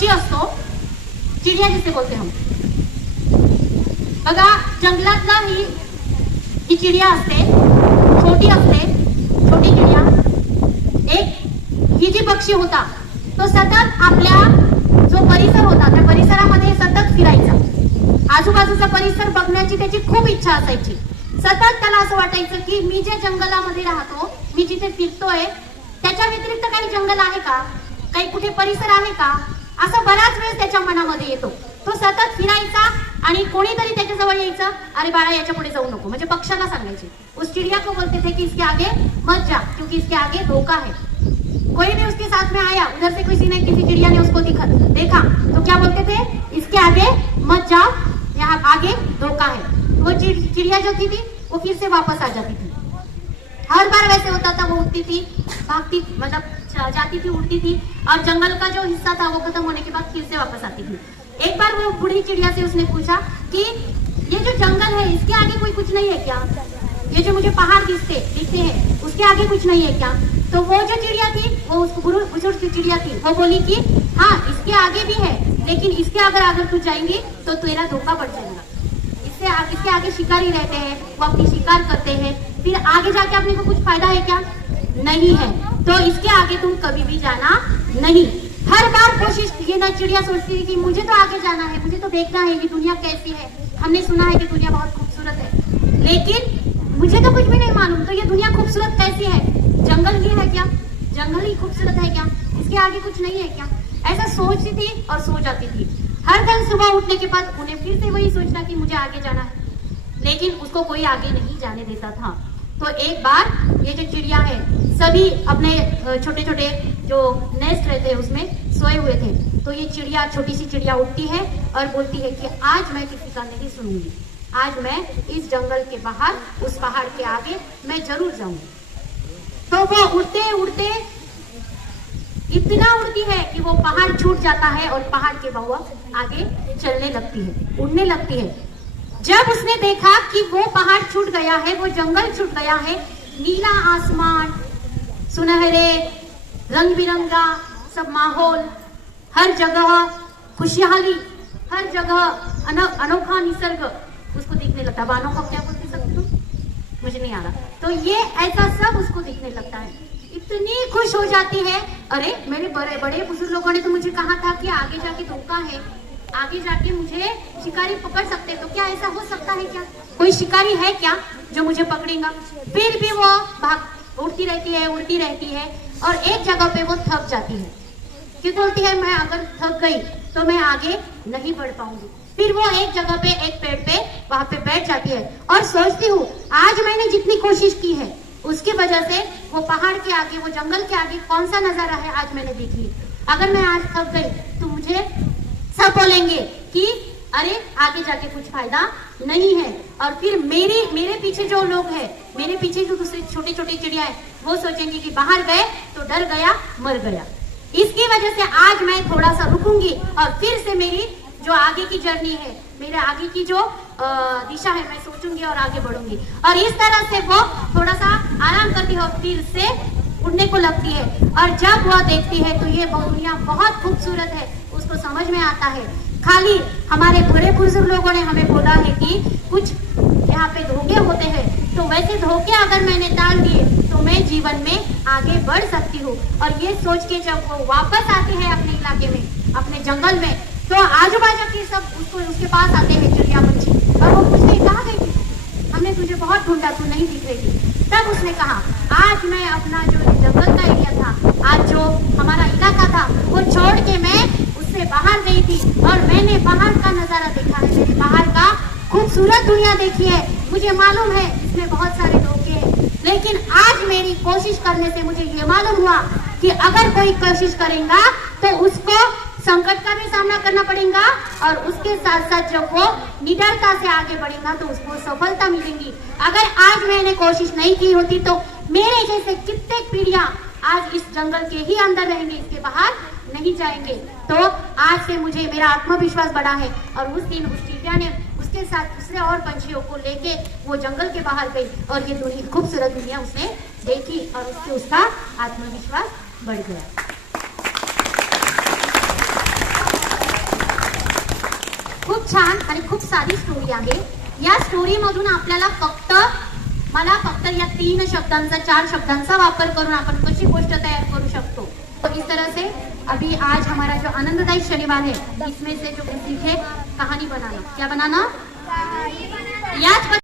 पक्षी असतो, चिडिया जिसे बोलते हम. बघा जंगलातला ही चिडिया असते, छोटी असते, छोटी चिडिया. एक ही जी पक्षी होता तो सतत आपल्या जो परिसर होता त्या परिसरामध्ये सतत फिरायचा. आजूबाजूचा परिसर बघण्याची त्याची खूप इच्छा असायची. सतत त्याला असं वाटायचं की मी जे जंगलामध्ये राहतो, मी जिथे फिरतोय त्याच्या व्यतिरिक्त काही जंगल आहे का, काही कुठे परिसर आहे का, असं बराच वेळ त्याच्या मनामध्ये येतो. तो सतत फिरायचा आणि कोणीतरी त्याच्याजवळ यायचं, अरे बाळा याच्या पुढे जाऊ नको, म्हणजे पक्षाला सांगायचे. उस चिड़िया को बोलते थे कि इसके आगे मत जा क्योंकि इसके आगे धोखा है. कोई भी उसके साथ में आया, उधर से किसी चिड़िया ने उसको देखा तो क्या बोलते थे, इसके आगे मत जाओ, यहाँ आगे धोखा है. वो चिड़िया जो थी वो फिर से वापस आ जाती थी. हर बार वैसे होता था, वो उठती थी, भागती, मतलब जाती थी, उड़ती थी, और जंगल का जो हिस्सा था वो खत्म होने के बाद फिर से वापस आती थी. एक बार वो बूढ़ी चिड़िया से उसने पूछा कि ये जो जंगल है इसके आगे कोई कुछ नहीं है क्या, ये जो मुझे पहाड़ दिखते हैं उसके आगे कुछ नहीं है क्या. तो वो जो चिड़िया थी, वो बुजुर्ग चिड़िया थी, वो बोली कि हाँ इसके आगे भी है, लेकिन इसके अगर तू जाएंगी तो तेरा धोखा बढ़ जाएगा. इसके आगे शिकारी रहते हैं, वो अपनी शिकार करते हैं, फिर आगे जाके अपने को कुछ फायदा है क्या, नहीं है. तो इसके आगे तुम कभी भी जाना नहीं. हर बार कोशिश ये ना चिड़िया सोचती है कि मुझे तो आगे जाना है, मुझे तो देखना है ये दुनिया कैसी है. हमने सुना है कि दुनिया बहुत खूबसूरत है, लेकिन मुझे तो कुछ भी नहीं मालूम, तो ये दुनिया खूबसूरत कैसी है, जंगल ही है क्या, जंगल ही खूबसूरत है क्या, इसके आगे कुछ नहीं है क्या. ऐसा सोचती थी और सो जाती थी. हर दिन सुबह उठने के बाद उन्हें फिर से वही सोचना कि मुझे आगे जाना है, लेकिन उसको कोई आगे नहीं जाने देता था. तो एक बार ये जो चिड़िया है सभी अपने छोटे छोटे जो नेस्ट रहते हैं उसमें सोए हुए थे. तो ये चिड़िया, छोटी सी चिड़िया उठती है और बोलती है कि आज मैं किसी का नहीं सुनूंगी, आज मैं इस जंगल के बाहर उस पहाड़ के आगे मैं जरूर जाऊंगी. तो वो उड़ते उड़ते इतना उड़ती है कि वो पहाड़ छूट जाता है और पहाड़ के बहुआ आगे चलने लगती है, उड़ने लगती है. जब उसने देखा कि वो पहाड़ छूट गया है, वो जंगल छूट गया है, नीला आसमान, सुनहरे रंग बिरंगा सब माहौल, हर जगह खुशहाली, हर जगह अनोखा निसर्ग उसको दिखने लगता है. बानों को क्या बोलते सकते तुम, मुझे नहीं आ रहा. तो ये ऐसा सब उसको दिखने लगता है. इतनी खुश हो जाती है, अरे मेरे बड़े बड़े बुजुर्ग लोगों ने तो मुझे कहा था कि आगे जाके धोखा है, आगे जाके मुझे शिकारी पकड़ सकते, तो क्या ऐसा हो सकता है क्या, कोई शिकारी है क्या जो मुझे पकड़ेगा. फिर भी वो उड़ती रहती है, उड़ती रहती है, और एक जगह पे वो थक जाती है. क्यों बोलती है, मैं अगर थक गई तो मैं आगे नहीं बढ़ पाऊंगी. फिर वो एक जगह पे, एक पेड़ पे वहां पे बैठ जाती है और सोचती हूँ आज मैंने जितनी कोशिश की है उसकी वजह से वो पहाड़ के आगे, वो जंगल के आगे कौन सा नजारा है आज मैंने देख ली. अगर मैं आज थक गई तो मुझे सब बोलेंगे कि अरे आगे जाके कुछ फायदा नहीं है. और फिर मेरे पीछे जो लोग हैं, मेरे पीछे जो दूसरे छोटे छोटे चिड़िया है, वो सोचेंगे कि बाहर गए तो डर गया, मर गया. इसकी वजह से आज मैं थोड़ा सा रुकूंगी और फिर से मेरी जो आगे की जर्नी है, मेरे आगे की जो दिशा है, मैं सोचूंगी और आगे बढ़ूंगी. और इस तरह से वो थोड़ा सा आराम करती है और फिर से उड़ने को लगती है. और जब वह देखती है तो ये दुनिया बहुत खूबसूरत है, उसको समझ में आता है. खाली हमारे बड़े बुजुर्ग लोगों ने हमें बोला है कि कुछ यहाँ पे धोखे होते हैं, तो वैसे धोखे अगर मैंने टाल दिए तो मैं जीवन में आगे बढ़ सकती हूँ. और ये सोच के जब वो वापस आते हैं अपने इलाके में, अपने जंगल में, तो आजू बाजू के सब उसके पास आते हैं चिड़िया पंछी, और वो पूछते कहाँ गई थी, हमने तुझे बहुत ढूंढा, तू नहीं दिख रही थी. तब उसने कहा आज मैं अपना जो जंगल का एरिया था, आज जो हमारा इलाका था, वो छोड़ के मैं उससे बाहर गई थी और मैंने बाहर का नजारा देखा है, मैंने बाहर का खूबसूरत दुनिया देखी है. मुझे मालूम है इसमें बहुत सारे धोखे हैं, लेकिन आज मेरी कोशिश करने से मुझे ये मालूम हुआ कि अगर कोई कोशिश करेगा तो उसको संकट का भी सामना करना पड़ेगा, और उसके साथ साथ जब वो निडरता से आगे बढ़ेगा तो उसको सफलता मिलेगी. अगर आज मैंने कोशिश नहीं की होती तो मेरे जैसे कितने पीढ़ियां आज इस जंगल के ही अंदर रहेंगे, इसके बाहर नहीं जाएंगे. तो आज से मुझे मेरा आत्मविश्वास बढ़ा है. और उस दिन उस चिड़िया ने उसके साथ दूसरे और पंछियों को लेके वो जंगल के बाहर गई और ये खूबसूरत दुनिया उसने देखी और उसका आत्मविश्वास बढ़ गया. छान आणि खूप साधी स्टोरी आहे. या स्टोरी मधून आपल्याला मला फक्त या 3 शब्दांचा 4 शब्दांचा वापर करून आपण कशी गोष्ट तैयार करू शकतो. तो इस तरह से अभी आज हमारा जो आनंददायी शनिवार है, इसमें से जो सीखे कहानी बनाना. क्या बनाना? याच